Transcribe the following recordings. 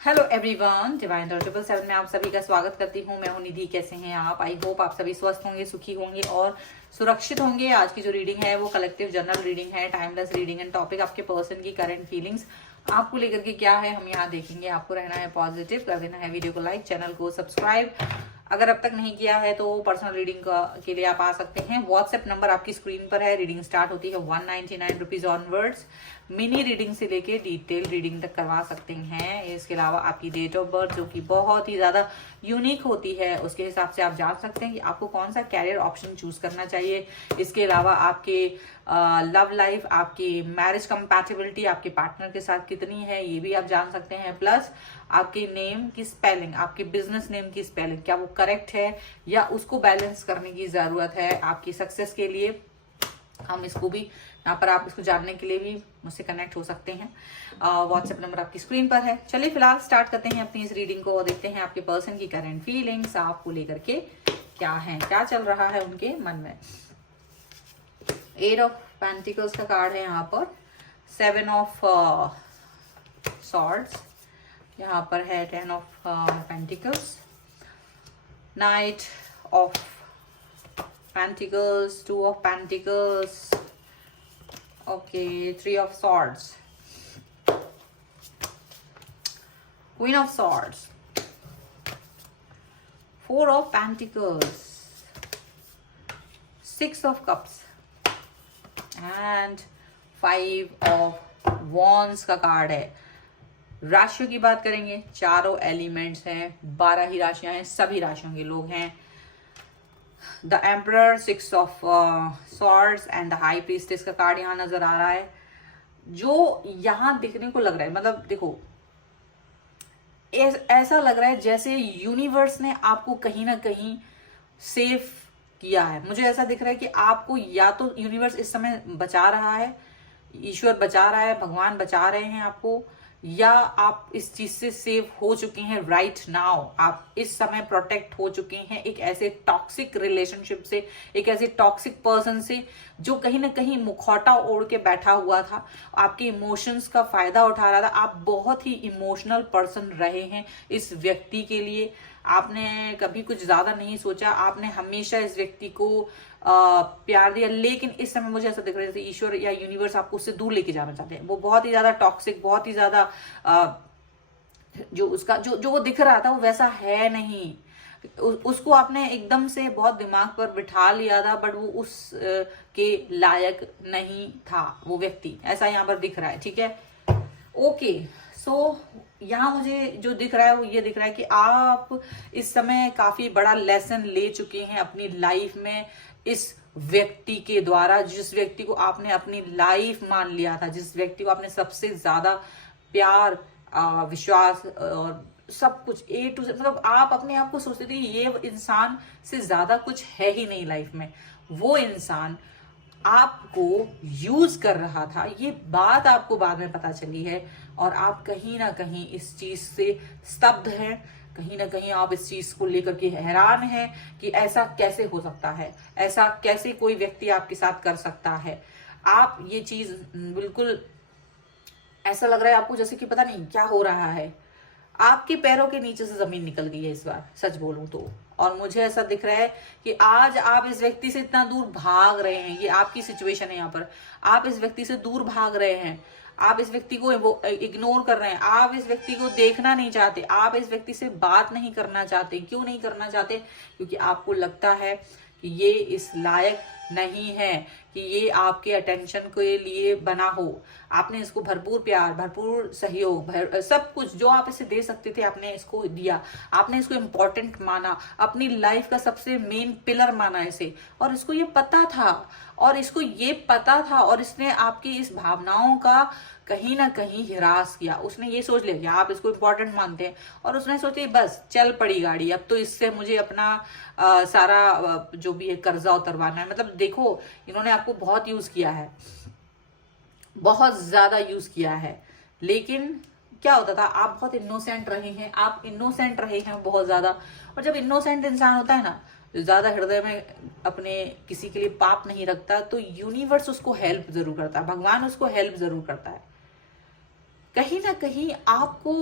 Hello everyone, divine 777 में आप सभी का स्वागत करती हूँ। मैं हूँ निधि। कैसे हैं आप? आई होप आप सभी स्वस्थ होंगे, सुखी होंगे और सुरक्षित होंगे। आज की जो रीडिंग है वो कलेक्टिव जनरल रीडिंग है, टाइमलेस रीडिंग एंड टॉपिक आपके पर्सन की करंट फीलिंग्स आपको लेकर के क्या है हम यहाँ देखेंगे। आपको रहना है पॉजिटिव, कर देना है वीडियो को लाइक, चैनल को सब्सक्राइब अगर अब तक नहीं किया है तो पर्सनल रीडिंग के लिए आप आ सकते हैं। व्हाट्सएप नंबर आपकी स्क्रीन पर है। रीडिंग स्टार्ट होती है 199 रुपीज ऑनवर्ड्स। मिनी रीडिंग से लेके डिटेल रीडिंग तक करवा सकते हैं। इसके अलावा आपकी डेट ऑफ बर्थ जो कि बहुत ही ज्यादा यूनिक होती है, उसके हिसाब से आप जान सकते हैं कि आपको कौन सा कैरियर ऑप्शन चूज करना चाहिए। इसके अलावा आपके लव लाइफ, आपकी मैरिज कंपैटिबिलिटी आपके पार्टनर के साथ कितनी है ये भी आप जान सकते हैं। प्लस आपके नेम की स्पेलिंग, आपके बिजनेस नेम की स्पेलिंग क्या वो करेक्ट है या उसको बैलेंस करने की जरूरत है आपकी सक्सेस के लिए। हम इसको भी यहाँ पर आप इसको जानने के लिए भी मुझसे कनेक्ट हो सकते हैं। व्हाट्सएप नंबर आपकी स्क्रीन पर है। चलिए फिलहाल स्टार्ट करते हैं अपनी इस रीडिंग को और देखते हैं आपके पर्सन की करंट फीलिंग्स आपको लेकर के क्या है, क्या चल रहा है उनके मन में। 8 ऑफ पेंटिकल्स का कार्ड है यहाँ पर। 7 ऑफ सॉर्ड्स यहाँ पर है। 10 of pentacles, night of pentacles, 2 of pentacles, okay, 3 of swords, queen of swords, 4 of pentacles, 6 of cups and 5 of wands का कार्ड है। राशियों की बात करेंगे, चारों एलिमेंट्स हैं, 12 ही राशियां हैं, सभी राशियों के लोग हैं। The emperor, 6 of swords and the high priestess का कार्ड यहाँ नजर आ रहा है। जो यहाँ दिखने को लग रहा है, मतलब देखो ऐसा लग रहा है जैसे यूनिवर्स ने आपको कहीं ना कहीं सेफ किया है। मुझे ऐसा दिख रहा है कि आपको या तो यूनिवर्स इस समय बचा रहा है, ईश्वर बचा रहा है, भगवान बचा रहे हैं आपको, या आप इस चीज से सेव हो चुके हैं राइट नाउ। आप इस समय प्रोटेक्ट हो चुके हैं एक ऐसे टॉक्सिक रिलेशनशिप से, एक ऐसे टॉक्सिक पर्सन से जो कहीं ना कहीं मुखौटा ओढ़ के बैठा हुआ था, आपके इमोशंस का फायदा उठा रहा था। आप बहुत ही इमोशनल पर्सन रहे हैं इस व्यक्ति के लिए। आपने कभी कुछ ज्यादा नहीं सोचा, आपने हमेशा इस व्यक्ति को प्यार दिया। लेकिन इस समय मुझे ऐसा दिख रहा है जैसे ईश्वर या यूनिवर्स आपको उससे दूर लेके जाना चाहते हैं। वो बहुत ही ज्यादा टॉक्सिक, बहुत ही ज्यादा जो उसका जो वो दिख रहा था वो वैसा है नहीं। उसको आपने एकदम से बहुत दिमाग पर बिठा लिया था, बट वो उस के लायक नहीं था वो व्यक्ति, ऐसा यहाँ पर दिख रहा है। ठीक है, ओके। सो यहाँ मुझे जो दिख रहा है वो ये दिख रहा है कि आप इस समय काफी बड़ा लेसन ले चुके हैं अपनी लाइफ में इस व्यक्ति के द्वारा, जिस व्यक्ति को आपने अपनी लाइफ मान लिया था, जिस व्यक्ति को आपने सबसे ज्यादा प्यार, विश्वास और सब कुछ ए टू जेड, मतलब आप अपने आप को सोचते थे ये इंसान से ज्यादा कुछ है ही नहीं लाइफ में। वो इंसान आपको यूज कर रहा था, ये बात आपको बाद में पता चली है और आप कहीं ना कहीं इस चीज से स्तब्ध हैं। कहीं ना कहीं आप इस चीज को लेकर के हैरान हैं कि ऐसा कैसे हो सकता है, ऐसा कैसे कोई व्यक्ति आपके साथ कर सकता है। आप ये चीज बिल्कुल ऐसा लग रहा है आपको जैसे कि पता नहीं क्या हो रहा है। आपके पैरों के नीचे से जमीन निकल गई है इस बार, सच बोलूं तो। और मुझे ऐसा दिख रहा है कि आज आप इस व्यक्ति से इतना दूर भाग रहे हैं, ये आपकी सिचुएशन है। यहाँ पर आप इस व्यक्ति से दूर भाग रहे हैं, आप इस व्यक्ति को वो इग्नोर कर रहे हैं, आप इस व्यक्ति को देखना नहीं चाहते, आप इस व्यक्ति से बात नहीं करना चाहते। क्यों नहीं करना चाहते? क्योंकि आपको लगता है कि ये इस लायक नहीं है कि ये आपके अटेंशन के लिए बना हो। आपने इसको भरपूर प्यार, भरपूर सहयोग, सब कुछ जो आप इसे दे सकते थे आपने इसको दिया। आपने इसको इम्पोर्टेंट माना, अपनी लाइफ का सबसे मेन पिलर माना इसे, और इसको ये पता था, और इसने आपकी इस भावनाओं का कहीं ना कहीं हिरास किया। उसने ये सोच लिया कि आप इसको इम्पोर्टेंट मानते हैं और उसने सोची बस चल पड़ी गाड़ी, अब तो इससे मुझे अपना सारा जो भी है कर्जा उतरवाना है। मतलब देखो, इन्होंने आपको बहुत यूज किया है, बहुत ज्यादा यूज किया है। लेकिन क्या होता था, आप बहुत इनोसेंट रहे हैं, आप इनोसेंट रहे हैं बहुत ज्यादा। और जब इनोसेंट इंसान होता है ना, ज्यादा हृदय में अपने किसी के लिए पाप नहीं रखता, तो यूनिवर्स उसको हेल्प जरूर करता है, भगवान उसको हेल्प जरूर करता है। कहीं ना कहीं आपको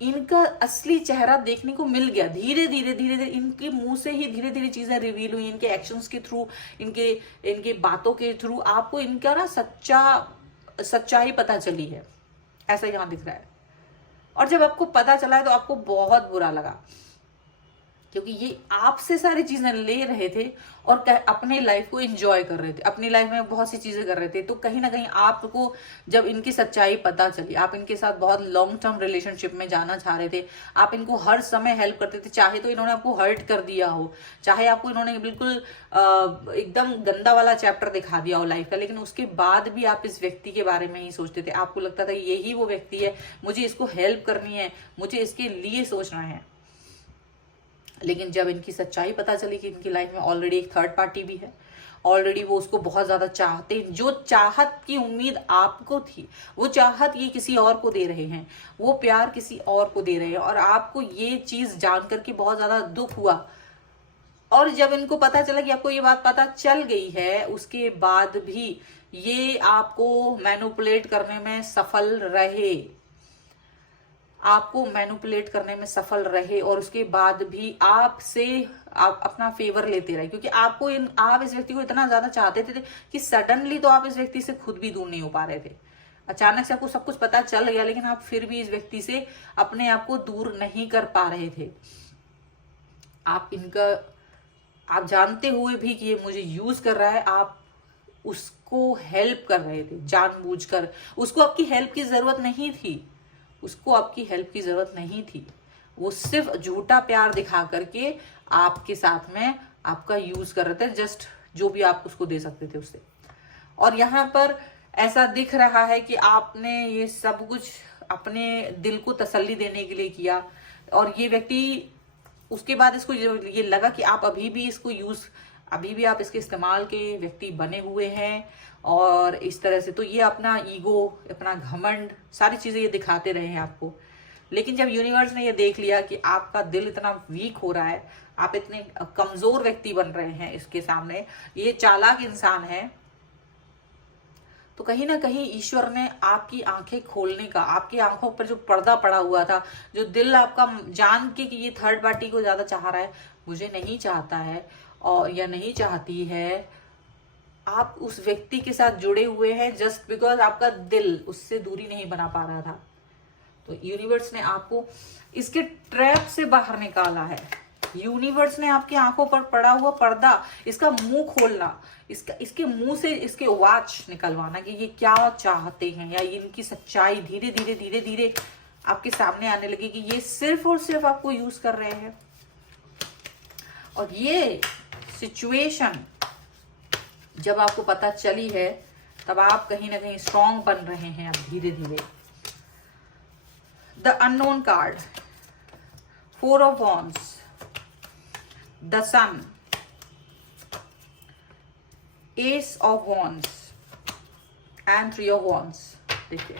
इनका असली चेहरा देखने को मिल गया। धीरे धीरे धीरे धीरे इनके मुंह से ही धीरे धीरे चीजें रिवील हुई, इनके एक्शंस के थ्रू, इनके इनके बातों के थ्रू आपको इनका ना सच्चाई पता चली है, ऐसा यहाँ दिख रहा है। और जब आपको पता चला है तो आपको बहुत बुरा लगा, क्योंकि ये आपसे सारी चीजें ले रहे थे और अपने लाइफ को एंजॉय कर रहे थे, अपनी लाइफ में बहुत सी चीजें कर रहे थे। तो कहीं ना कहीं आपको जब इनकी सच्चाई पता चली, आप इनके साथ बहुत लॉन्ग टर्म रिलेशनशिप में जाना चाह रहे थे, आप इनको हर समय हेल्प करते थे, चाहे तो इन्होंने आपको हर्ट कर दिया हो, चाहे आपको इन्होंने बिल्कुल एकदम गंदा वाला चैप्टर दिखा दिया हो लाइफ का, लेकिन उसके बाद भी आप इस व्यक्ति के बारे में ही सोचते थे। आपको लगता था यही वो व्यक्ति है, मुझे इसको हेल्प करनी है, मुझे इसके लिए सोचना है। लेकिन जब इनकी सच्चाई पता चली कि इनकी लाइफ में ऑलरेडी एक थर्ड पार्टी भी है, ऑलरेडी वो उसको बहुत ज्यादा चाहते हैं, जो चाहत की उम्मीद आपको थी वो चाहत ये किसी और को दे रहे हैं, वो प्यार किसी और को दे रहे हैं, और आपको ये चीज जान करके बहुत ज्यादा दुख हुआ। और जब इनको पता चला कि आपको ये बात पता चल गई है, उसके बाद भी ये आपको मैनिपुलेट करने में सफल रहे, आपको मैनिपुलेट करने में सफल रहे, और उसके बाद भी आपसे आप अपना फेवर लेते रहे, क्योंकि आप इस व्यक्ति को इतना ज्यादा चाहते थे कि सडनली तो आप इस व्यक्ति से खुद भी दूर नहीं हो पा रहे थे। अचानक से आपको सब कुछ पता चल गया, लेकिन आप फिर भी इस व्यक्ति से अपने आप को दूर नहीं कर पा रहे थे। आप जानते हुए भी कि ये मुझे यूज कर रहा है, आप उसको हेल्प कर रहे थे जानबूझकर। उसको आपकी हेल्प की जरूरत नहीं थी, उसको आपकी हेल्प की जरूरत नहीं थी, वो सिर्फ झूठा प्यार दिखा करके आपके साथ में आपका यूज कर रहे थे, जस्ट जो भी आप उसको दे सकते थे उससे। और यहाँ पर ऐसा दिख रहा है कि आपने ये सब कुछ अपने दिल को तसल्ली देने के लिए किया, और ये व्यक्ति उसके बाद इसको ये लगा कि आप अभी भी आप इसके इस्तेमाल के व्यक्ति बने हुए हैं, और इस तरह से तो ये अपना ईगो, अपना घमंड, सारी चीजें ये दिखाते रहे हैं आपको। लेकिन जब यूनिवर्स ने ये देख लिया कि आपका दिल इतना वीक हो रहा है, आप इतने कमजोर व्यक्ति बन रहे हैं इसके सामने, ये चालाक इंसान है, तो कहीं ना कहीं ईश्वर ने आपकी आंखें खोलने का, आपकी आंखों पर जो पर्दा पड़ा हुआ था, जो दिल आपका जान के कि ये थर्ड पार्टी को ज्यादा चाह रहा है, मुझे नहीं चाहता है और या नहीं चाहती है, आप उस व्यक्ति के साथ जुड़े हुए हैं जस्ट बिकॉज आपका दिल उससे दूरी नहीं बना पा रहा था। तो यूनिवर्स ने आपको इसके ट्रैप से बाहर निकाला है। यूनिवर्स ने आपकी आंखों पर पड़ा हुआ पर्दा, इसका मुंह खोलना, इसके मुंह से इसके वाच निकलवाना कि ये क्या चाहते हैं, या इनकी सच्चाई धीरे धीरे धीरे धीरे आपके सामने आने लगी कि ये सिर्फ और सिर्फ आपको यूज कर रहे हैं। और ये सिचुएशन जब आपको पता चली है, तब आप कहीं ना कहीं स्ट्रांग बन रहे हैं अब धीरे धीरे। The unknown card, 4 of Wands, the sun, Ace of Wands and 3 of Wands। देखिए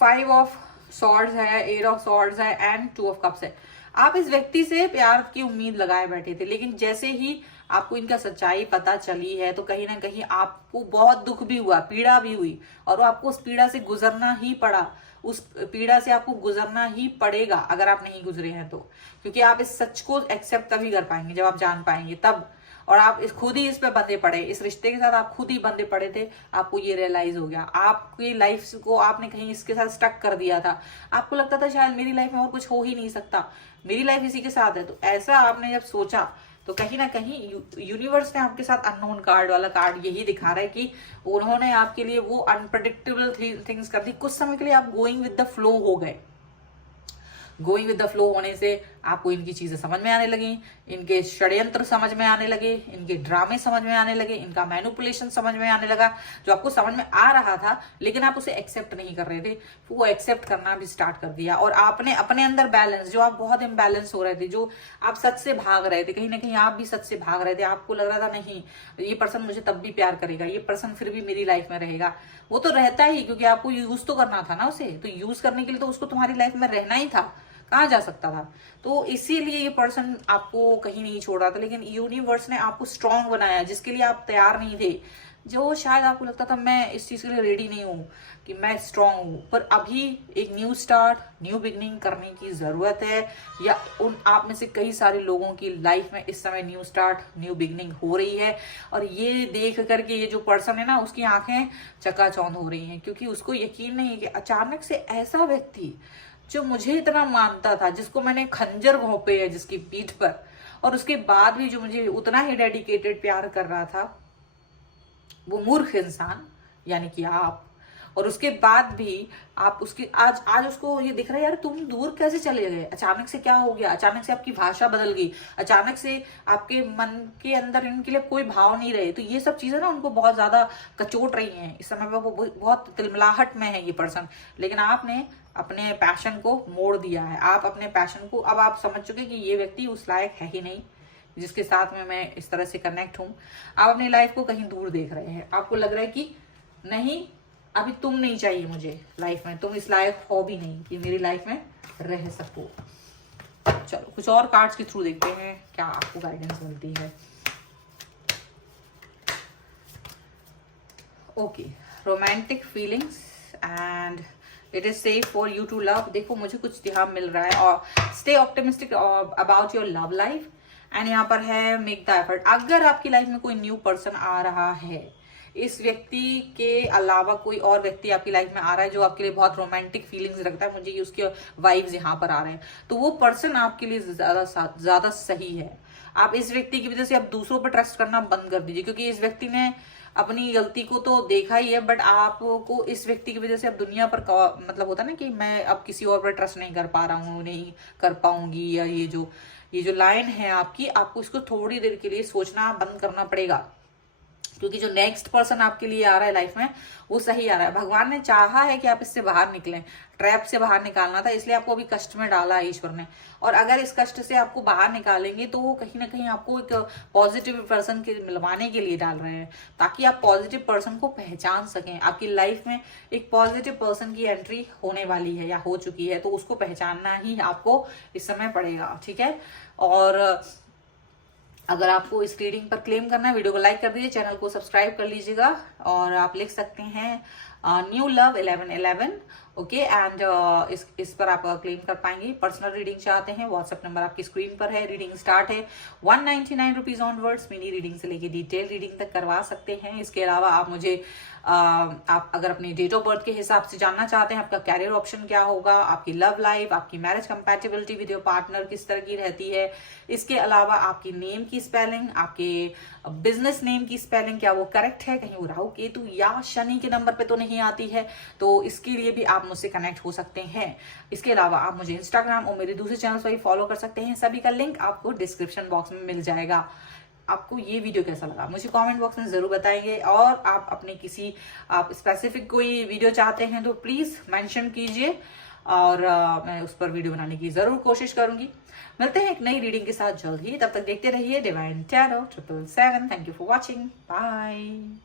5 of Swords है, 8 of Swords है एंड 2 of Cups है। आप इस व्यक्ति से प्यार की उम्मीद लगाए बैठे थे, लेकिन जैसे ही आपको इनका सच्चाई पता चली है तो कहीं ना कहीं आपको बहुत दुख भी हुआ, पीड़ा भी हुई, और आपको उस पीड़ा से गुजरना ही पड़ा। उस पीड़ा से आपको गुजरना ही पड़ेगा अगर आप नहीं गुजरे हैं तो, क्योंकि आप इस सच को एक्सेप्ट तभी कर पाएंगे जब आप जान पाएंगे तब। और आप खुद ही इस पे बंधे पड़े, इस रिश्ते के साथ आप खुद ही बंधे पड़े थे, आपको ये रियलाइज हो गया। आपकी लाइफ को आपने कहीं इसके साथ स्टक कर दिया था, आपको लगता था शायद मेरी लाइफ में और कुछ हो ही नहीं सकता, मेरी लाइफ इसी के साथ है। तो ऐसा आपने जब सोचा तो कहीं ना कहीं यूनिवर्स ने आपके साथ अननोन कार्ड वाला कार्ड यही दिखा रहा है कि उन्होंने आपके लिए वो अनप्रेडिक्टेबल थिंग्स कर दी। कुछ समय के लिए आप गोइंग विद द फ्लो हो गए। गोइंग विद द फ्लो होने से आपको इनकी चीजें समझ में आने लगी, इनके षड्यंत्र समझ में आने लगे, इनके ड्रामे समझ में आने लगे, इनका मैनिपुलेशन समझ में आने लगा। जो आपको समझ में आ रहा था लेकिन आप उसे एक्सेप्ट नहीं कर रहे थे, वो एक्सेप्ट करना भी स्टार्ट कर दिया। और आपने अपने अंदर बैलेंस, जो आप बहुत इम्बैलेंस हो रहे थे, जो आप सच से भाग रहे थे, कहीं ना कहीं आप भी सच से भाग रहे थे, आपको लग रहा था नहीं ये पर्सन मुझे तब भी प्यार करेगा, ये पर्सन फिर भी मेरी लाइफ में रहेगा। वो तो रहता ही, क्योंकि आपको यूज तो करना था ना उसे, तो यूज करने के लिए तो उसको तुम्हारी लाइफ में रहना ही था, कहाँ जा सकता था। तो इसीलिए ये पर्सन आपको कहीं नहीं छोड़ रहा था, लेकिन यूनिवर्स ने आपको स्ट्रांग बनाया जिसके लिए आप तैयार नहीं थे, जो शायद आपको लगता था मैं इस चीज़ के लिए रेडी नहीं हूँ कि मैं स्ट्रांग हूँ, पर अभी एक न्यू स्टार्ट, न्यू बिगनिंग करने की ज़रूरत है, या उन आप में से कई सारे लोगों की लाइफ में इस समय न्यू स्टार्ट, न्यू बिगनिंग हो रही है। और ये देख करके ये जो पर्सन है ना, उसकी आंखें चकाचौंध हो रही हैं, क्योंकि उसको यकीन नहीं है कि अचानक से ऐसा व्यक्ति जो मुझे इतना मानता था, जिसको मैंने खंजर घोंपे है जिसकी पीठ पर, और उसके बाद भी जो मुझे उतना ही डेडिकेटेड प्यार कर रहा था, वो मूर्ख इंसान यानी कि आप, और उसके बाद भी आप उसकी आज आज उसको ये दिख रहा है यार तुम दूर कैसे चले गए, अचानक से क्या हो गया, अचानक से आपकी भाषा बदल गई, अचानक से आपके मन के अंदर इनके लिए कोई भाव नहीं रहे। तो ये सब चीजें ना उनको बहुत ज्यादा कचोट रही हैं इस समय पर, वो बहुत तिलमिलाहट में है ये पर्सन। लेकिन आपने अपने पैशन को मोड़ दिया है, आप अपने पैशन को, अब आप समझ चुके कि ये व्यक्ति उस लायक है ही नहीं जिसके साथ में मैं इस तरह से कनेक्ट हूं। आप अपनी लाइफ को कहीं दूर देख रहे हैं, आपको लग रहा है कि नहीं अभी तुम नहीं चाहिए मुझे लाइफ में, तुम इस लायक हो भी नहीं कि मेरी लाइफ में रह सको। चलो कुछ और कार्ड्स के थ्रू देखते हैं क्या आपको गाइडेंस मिलती है। Okay, romantic feelings and it is safe for you to love. देखो मुझे कुछ ध्यान मिल रहा है, और stay optimistic about your love life. And यहाँ पर है मेक द एफर्ट। अगर आपकी लाइफ में कोई न्यू पर्सन आ रहा है, इस व्यक्ति के अलावा कोई और व्यक्ति आपकी लाइफ में आ रहा है जो आपके लिए बहुत रोमांटिक फीलिंग्स रखता है, मुझे ये उसके वाइब्स यहाँ पर आ रहे हैं, तो वो पर्सन आपके लिए ज्यादा सही है। आप इस व्यक्ति की वजह से आप दूसरों पर ट्रस्ट करना बंद कर दीजिए, क्योंकि इस व्यक्ति ने अपनी गलती को तो देखा ही है, बट आपको इस व्यक्ति की वजह से अब दुनिया पर मतलब होता है ना कि मैं अब किसी और पर ट्रस्ट नहीं कर पा रहा हूँ, नहीं कर पाऊंगी, या ये जो लाइन है आपकी, आपको इसको थोड़ी देर के लिए सोचना बंद करना पड़ेगा, क्योंकि जो नेक्स्ट पर्सन आपके लिए आ रहा है लाइफ में वो सही आ रहा है। भगवान ने चाहा है कि आप इससे बाहर निकलें, ट्रैप से बाहर निकालना था, इसलिए आपको अभी कष्ट में डाला है ईश्वर ने। और अगर इस कष्ट से आपको बाहर निकालेंगे तो वो कहीं ना कहीं आपको एक पॉजिटिव पर्सन के मिलवाने के लिए डाल रहे हैं, ताकि आप पॉजिटिव पर्सन को पहचान सकें। आपकी लाइफ में एक पॉजिटिव पर्सन की एंट्री होने वाली है या हो चुकी है, तो उसको पहचानना ही आपको इस समय पड़ेगा, ठीक है। और अगर आपको इस रीडिंग पर क्लेम करना है, वीडियो को लाइक कर दीजिए, चैनल को सब्सक्राइब कर लीजिएगा, और आप लिख सकते हैं न्यू लव 1111, ओके। एंड इस पर आप क्लेम कर पाएंगे। पर्सनल रीडिंग चाहते हैं, व्हाट्सएप नंबर आपकी स्क्रीन पर है। रीडिंग स्टार्ट है 199 रुपीज ऑनवर्ड्स। मिनी रीडिंग से लेके डिटेल रीडिंग तक करवा सकते हैं। इसके अलावा आप मुझे आप अगर अपनी डेट ऑफ बर्थ के हिसाब से जानना चाहते हैं आपका कैरियर ऑप्शन क्या होगा, आपकी लव लाइफ, आपकी marriage compatibility with your partner किस तरह की रहती है, इसके अलावा आपकी नेम की स्पेलिंग, आपके बिजनेस नेम की स्पेलिंग क्या वो करेक्ट है, कहीं वो राहु केतु या शनि के नंबर पे तो नहीं आती है, तो इसके लिए भी आप मुझसे कनेक्ट हो सकते हैं। इसके अलावा आप मुझे इंस्टाग्राम और मेरे दूसरे चैनल पर भी फॉलो कर सकते हैं, सभी का लिंक आपको डिस्क्रिप्शन बॉक्स में मिल जाएगा। आपको ये वीडियो कैसा लगा मुझे कमेंट बॉक्स में जरूर बताएंगे, और आप अपने किसी आप स्पेसिफिक कोई वीडियो चाहते हैं तो प्लीज मेंशन कीजिए, और मैं उस पर वीडियो बनाने की जरूर कोशिश करूंगी। मिलते हैं एक नई रीडिंग के साथ जल्द ही, तब तक देखते रहिए divine tarot 777। Thank you for watching, bye.